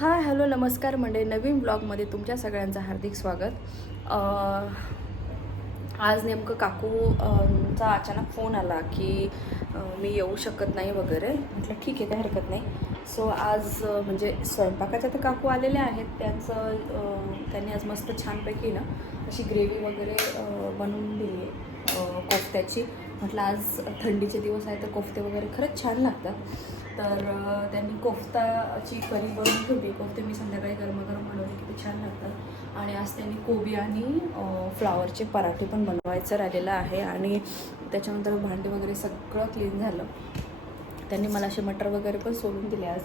Hi hello नमस्कार म्हणजे नवीन ब्लॉगमध्ये तुमच्या सगळ्यांचं हार्दिक स्वागत. आज नेमकं काकू चा अचानक फोन आला की मी येऊ शकत नाही वगैरे. म्हटलं ठीक आहे काही हरकत नाही. सो आज म्हणजे स्वयंपाकाच्या तर काकू आलेल्या आहेत. त्यांचं त्यांनी आज मस्त छानपैकी ना अशी ग्रेव्ही वगैरे बनवून दिली आहे कोफ्त्याची. म्हटलं आज थंडीचे दिवस आहे तर कोफ्ते वगैरे खरंच छान लागतात. तर त्यांनी कोफ्ताची करी बनवून ठेवली. कोफ्ते मी संध्याकाळी गरमागरम बनवले. ते छान लागतात. आणि आज त्यांनी कोबी आणि फ्लावरचे पराठे पण बनवायचं राहिलेलं आहे. आणि त्याच्यानंतर भांडे वगैरे सगळं क्लीन झालं. त्यांनी मला असे मटर वगैरे पण सोडून दिले आज.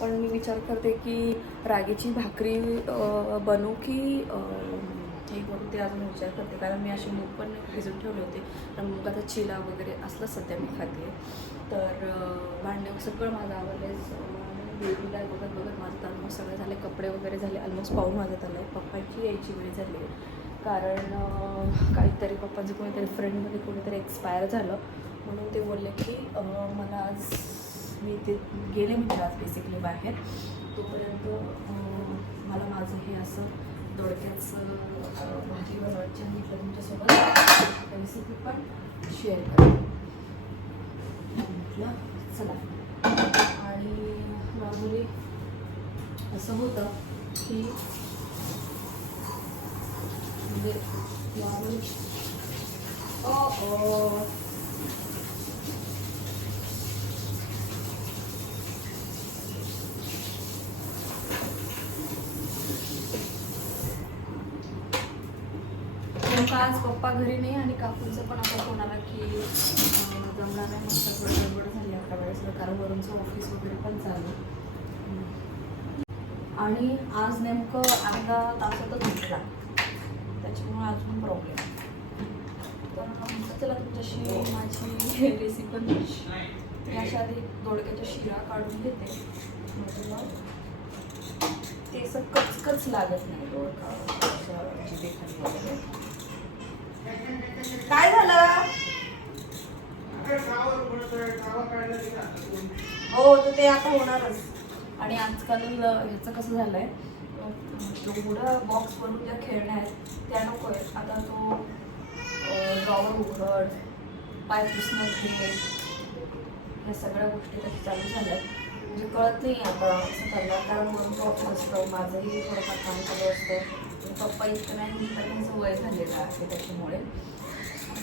पण मी विचार करते की रागीची भाकरी बनवू की हे करू ते अजून विचार करते. कारण मी असे मूग पण भिजून ठेवले होते. तर मुगाचा चिला वगैरे असलं सध्या मी खाते. तर भांडे सगळं माझं आवडलेच बेबीला बघत बघत माझं तर ऑलमोस्ट सगळं झाले. कपडे वगैरे झाले. ऑलमोस्ट पाहून माझं आलं. आहे पप्पांची यायची वेळ झाली. आहे कारण काहीतरी पप्पांचं कोणीतरी फ्रेंडमध्ये कोणीतरी एक्सपायर झालं. म्हणून ते बोलले की मला आज मी ते गेले म्हणजे आज बेसिकली बाहेर. तोपर्यंत मला माझं हे असं दोडक्याचं भाजी बनवायची आणि म्हटलं तुमच्यासोबत रेसिपी पण शेअर करा म्हटलं चला. आणि नॉर्मली असं होतं की म्हणजे नॉर्मली ओ आज पप्पा घरी नाही आणि काकूंचं पण आता फोन की अं, जमणार नाही मग एका गडबड वेळेस कारण वरूनचं ऑफिस वगैरे पण चालू. आणि आज नेमकं अर्धा तासातच उठला त्याच्यामुळे अजून प्रॉब्लेम तर म्हटलं चला तुमच्याशी माझी रेसिपी मी अशा आधी दोडक्याच्या शिरा काढून घेते. म्हणजे मग ते असं कचकच लागत नाही. दोडका काय झालं? हो तर ते आता होणारच. आणि आजकाल ह्याचं कसं झालंय जेवढं बॉक्स बनवून ज्या खेळण्या आहेत त्या नको आहेत. आता तो ड्रॉवर उघड पाय पुसणं घे ह्या सगळ्या गोष्टी त्याच्या चालू झाल्या म्हणजे कळत नाही आता असं करणार कारण म्हणून प्रॉब्लेम असतं माझंही थोडंफार काम चालू असतं. पप्पा इतकं नाही तर त्यांचं वय झालेलं आहे त्याच्यामुळे.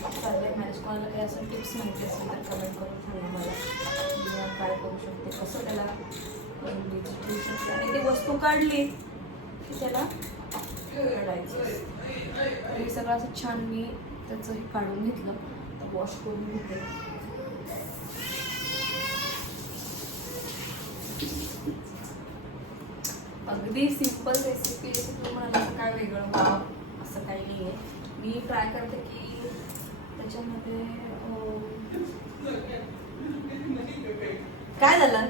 चाललंय मॅनेज कोणाला काही असं टिप्स माहिती असेल तर कमेंट करून सांगा मला. मी काय करू शकते कसं त्याला ठेवू शकते? आणि ती वस्तू काढली की त्याला काढायचं हे सगळं असं छान मी त्याचं हे काढून घेतलं तर वॉश करून घेते. अगदी सिंपल रेसिपी तुम्हाला असं काय वेगळं वाव असं काही नाही आहे मी ट्राय करते की त्याच्यामध्ये काय झालं?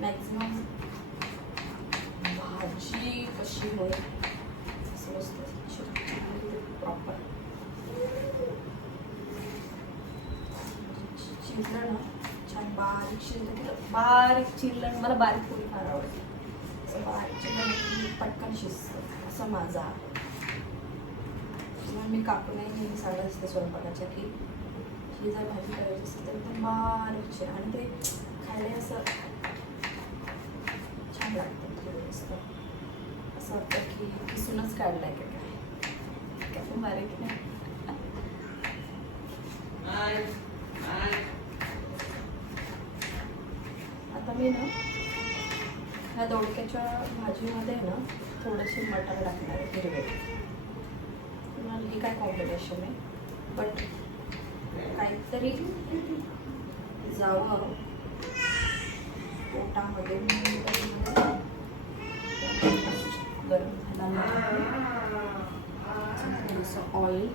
मॅक्झिमम भाजी कशी होईल? प्रॉपर चिरलं ना? छान बारीक चिरलं की बारीक चिरलं मला बारीक पोळी फार आवडते. असं बारीक चिरलं पटकन शिजतं. असं माझा आहे. म्हणून मी काकू नाही नेहमी सांगत असते स्वयंपाकाच्या की ही जर भाजी करायची असेल तर एकदम बारीक चिर आणि ते खायला असं छान लागतं थोडं मस्त. असं वाटतं की किसूनच काढलाय का काय? काय पण बारीक नाही. आता मी ना ह्या दोडक्याच्या भाजीमध्ये ना थोडेसे मटार टाकणार आहे हिरवे. हे काय कॉम्बिनेशन आहे? बट काहीतरी जावं. पोटामध्ये गरम झाला थोडंसं ऑइल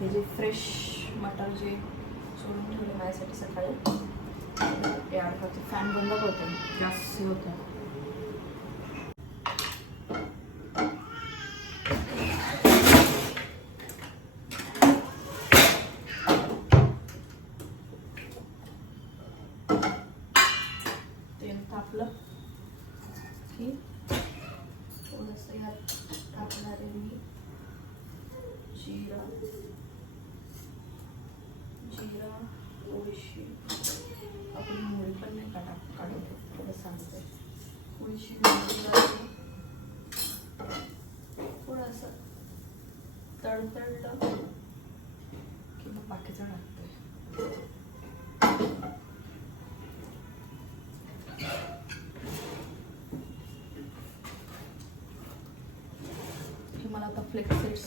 हे जे फ्रेश मटर जे सोडून ठेवले माझ्यासाठी सकाळी ते ॲड करते फॅन बंद करते जास्त होतं थोडीशी आपण मुळी पण नाही काढा काढत थोडं सांगते थोडीशी थोडंसं तडतडलं की मग बाकीचं टाकते हे मला आता फ्लेक्सेट्स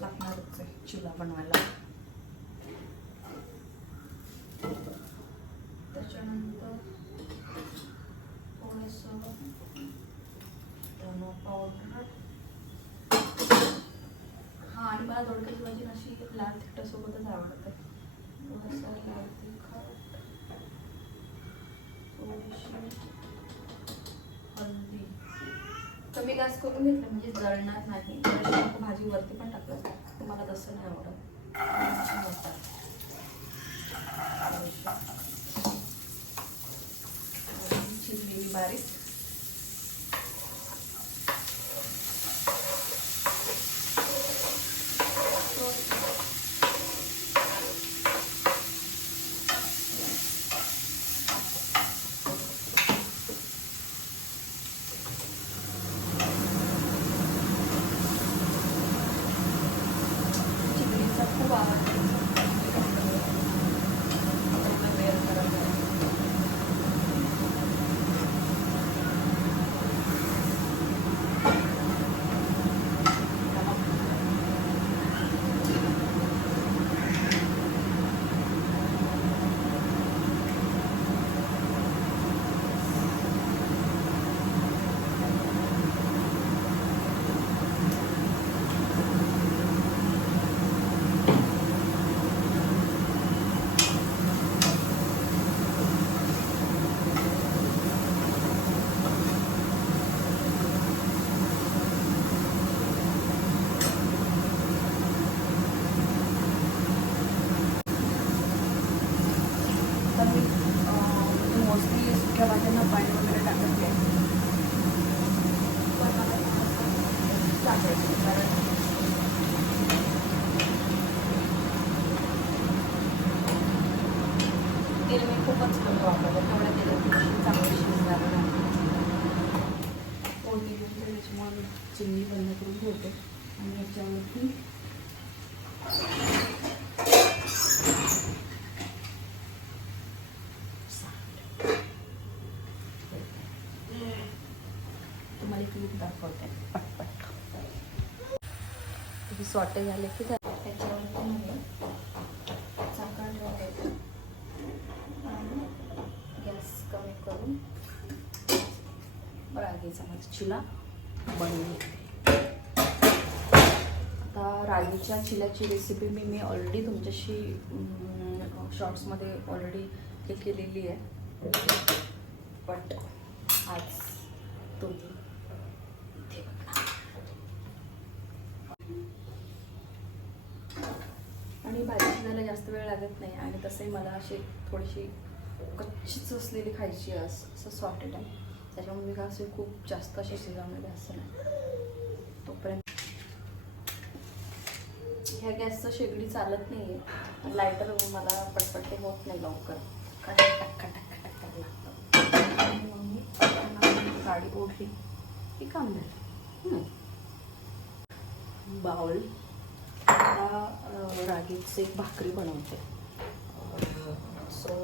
लागणारच आहे चिला बनवायला त्याच्यानंतर थोडंसं धना पावडर हा आणि मला दोडक्याची भाजी अशी लाल तिखटासोबतच आवडते थोडंसं लाल तिखट थोडीशी हळदी. कमी गॅस करून घेतलं म्हणजे जळणार नाही. भाजी वरती पण टाकलं तुम्हाला मला तसं नाही आवडत. चिरलेली बारीक चिकलीचा खूप आवडतो वेळ करत आहे. तर मी मोस्टली सुक्या भाज्यांना पाणी वगैरे टाकत नाही. पण मला टाकायचं कारण दाखवते. पटपट स्वॉटे झाले की झाले. त्याच्यावरती ठेवायचं आणि गॅस कमी करून रागीचा बनवून आता रागीच्या चिल्याची रेसिपी मी मी ऑलरेडी तुमच्याशी शॉर्ट्समध्ये ऑलरेडी हे केलेली आहे. बट आज तुम्ही इथे बघा. आणि भाजी शिजायला जास्त वेळ लागत नाही आणि तसंही मला अशी थोडीशी कच्चीच असलेली खायची असं असं सॉर्टेड आहे त्याच्यामुळे मी काय असे खूप जास्त अशी शिजवलेली असं नाही. तोपर्यंत ह्या गॅसचं शेगडी चालत नाही आहे लायटर मला पटपट ते होत नाही लवकर. कारण टक्का टक्का टक्का लागतं. मग मी गाडी ओढली. की काम झालं. बाउल आता अं, रागीची एक भाकरी बनवते. सो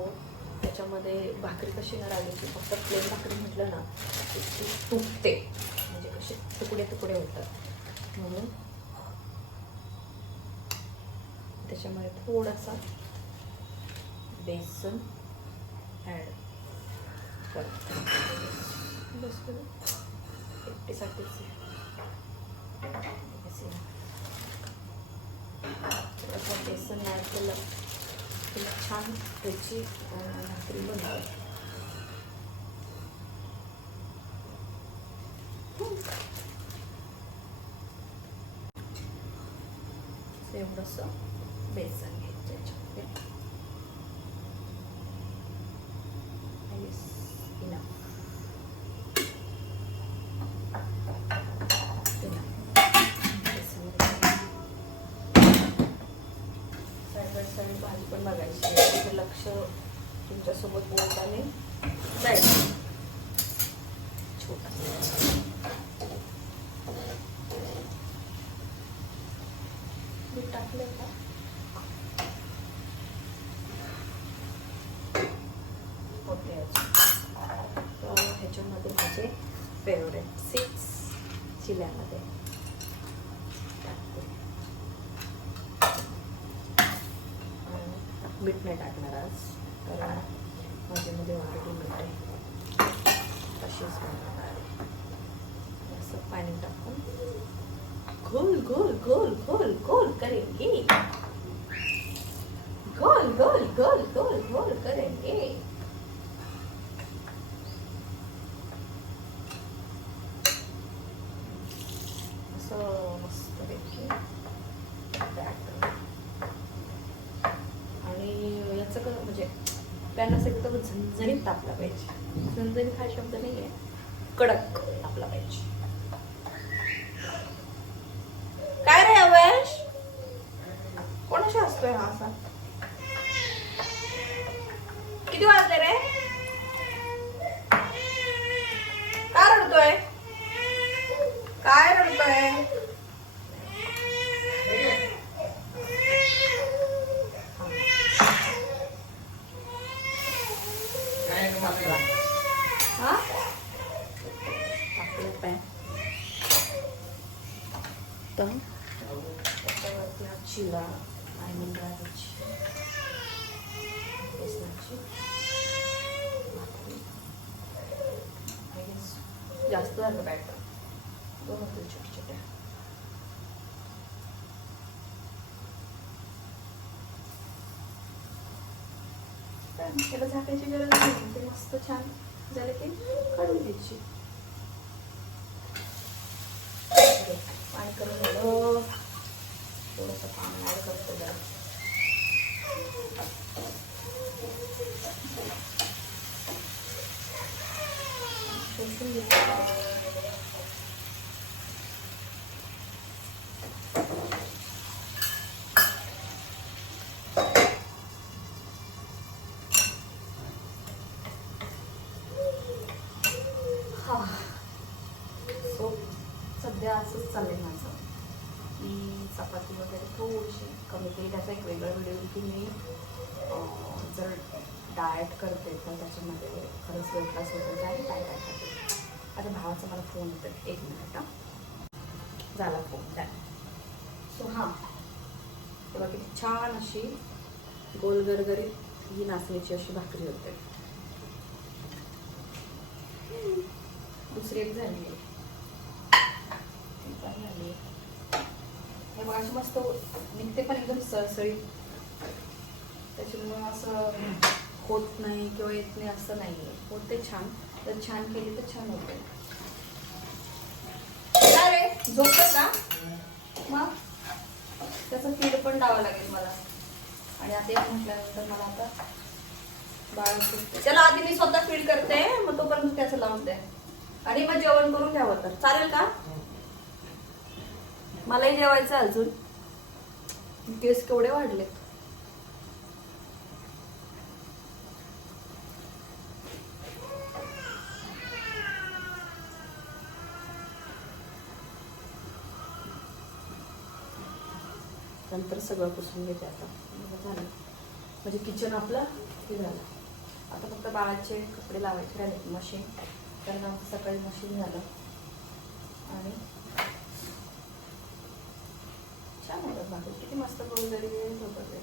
त्याच्यामध्ये भाकरी कशी ना रागीची फक्त प्लेन भाकरी म्हटलं ना ती तुटते. म्हणजे कसे तुकडे तुकडे होतात. म्हणून त्याच्यामध्ये थोडासा बेसन ॲड करते. बस एकटीसाठीच थोडंसं बेसन ॲड केलं की छान त्याची भाकरी बनते एवढंसं बेसन पण बघायची. तुमचं लक्ष तुमच्यासोबत बोलताने जायचं छोटा टाकलं का ओके. तर ह्याच्यामध्ये माझे फेवरेट सिक्स चिल्यामध्ये टाकते आणि मीठ नाही टाकणार आज. कारण माझ्यामध्ये ऑलरेडी मीठ आहे तशीच बनवणार असं पाणी टाकून. घोल घोल घोल घोल गोल करेंगे गोल गोल गोल गोल गोल करेंगे असं मस्तपैकी batter. आणि याचं कसं म्हणजे पॅन असं एकदम झणझणीत तापला पाहिजे. झणझणीत हा शब्द नाही आहे कडक तापला पाहिजे. काय रे अवयश? कोणाशी असतोय हा असा? किती वाजले रे काय रडतोय काय रडतोय हा टाकलं पॅन तर त्याच्यावरती हा चिला आणि गाजरची बेसनाची भाकरी. I guess जास्त झालं बॅटर दोन होते छोटे छोटे पण त्याला झाकायची गरज नाही ते मस्त छान झालं की काढून द्यायची पाणी करून झालं थोडंसं पाणी ॲड करतो जरा शोषून घेतो. हा सो सध्या असंच चाललंय माझं मी चपाती वगैरे थोडीशी कमी केली त्याचा एक वेगळा व्हिडिओ की मी अं, जर डाएट करते पण त्याच्यामध्ये खरंच वेट लॉस वगैरे आहे काय काय करते? आता भावाचा मला फोन येतो एक मिनिट हा. झाला फोन द्या सो हां. तेव्हा किती छान अशी गोल गरगरीत ही नाचण्याची अशी भाकरी होते. दुसरी एक झाली. ती झाली. हे मग अशी मस्त निघते पण एकदम सळसळी त्याच्यामुळं असं होत नाही किंवा येत नाही असं नाही आहे होते छान. तर छान केली तर छान होते. काय रे झोपतं का? मग? त्याचं फीड पण द्यावं लागेल मला. आणि आता एक म्हटल्यानंतर मला आता बाळ चला आधी मी स्वतः फीड करते मग तोपर्यंत त्याचं लावून दे आणि मग जेवण करून घ्यावं तर. चालेल का? मलाही जेवायचं अजून. केस केवढे वाढलेत. नंतर सगळं पुसून घेते आता. झालं. म्हणजे किचन आपलं हे झालं. आता फक्त बाळाचे कपडे लावायचे राहिले मशीन त्यांना सकाळी मशीन झालं. आणि छान होतं भाकरी. किती मस्त गोळजरी होतं ते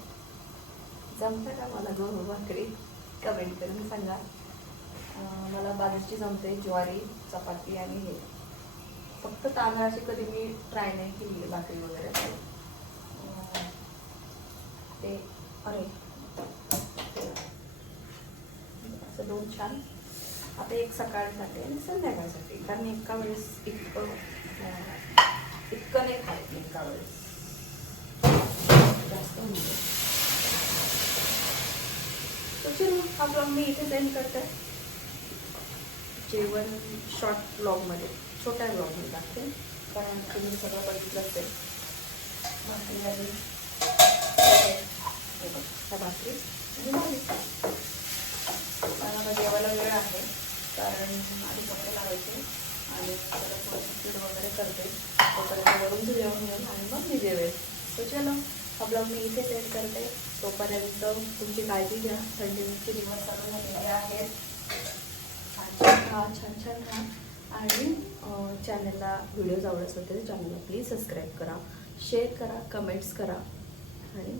जमतं का मला गहू हो भाकरी? कमेंट करून सांगा. मला बाजूची जमते ज्वारी चपाती आणि हे. फक्त तांदळाची कधी मी ट्राय नाही केली भाकरी वगैरे. ते अरे. असं दोन छान. आता एक सकाळसाठी आणि संध्याकाळसाठी. कारण एका वेळेस इतकं इतकं नाही खायचं एका वेळेस. जास्त म्हणजे तर चलो हा ब्लॉग मी इथे एंड करते. जेवण शॉर्ट ब्लॉगमध्ये छोट्या ब्लॉगमध्ये टाकते कारण तुम्ही सगळं बघितलं असेल बाकी हे बघ ह्या भाकरी आणि झाली. मला जेवायला वेळ आहे कारण आधी कपडे लावायचे आणि जरा थोडंसं पीठ वगैरे करते तोपर्यंत वरून जेवण होईल आणि मग मी जेवेल तो चलो हा ब्लॉग मी इथे सेट करते तोपर्यंत तुमची काळजी घ्या थंडीचे दिवस चालू झालेले आहेत छान छान खा छान छान खा आणि चॅनलला व्हिडिओज आवडत असेल तर चॅनलला प्लीज सबस्क्राईब करा शेअर करा कमेंट्स करा आणि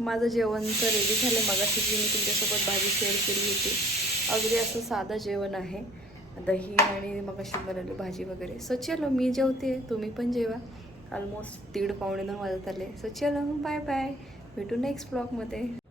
माझं जेवण तर रेडी झालं. मगाशी जी मी तुमच्यासोबत भाजी शेअर केली होती. अगदी असं साधं जेवण आहे. दही आणि मगाशी बनवली भाजी वगैरे. सो चलो मी जेवते. तुम्ही पण जेवा. ऑलमोस्ट दीड पावणे दोन वाजत आले. सो चलो बाय बाय भेटू नेक्स्ट ब्लॉगमध्ये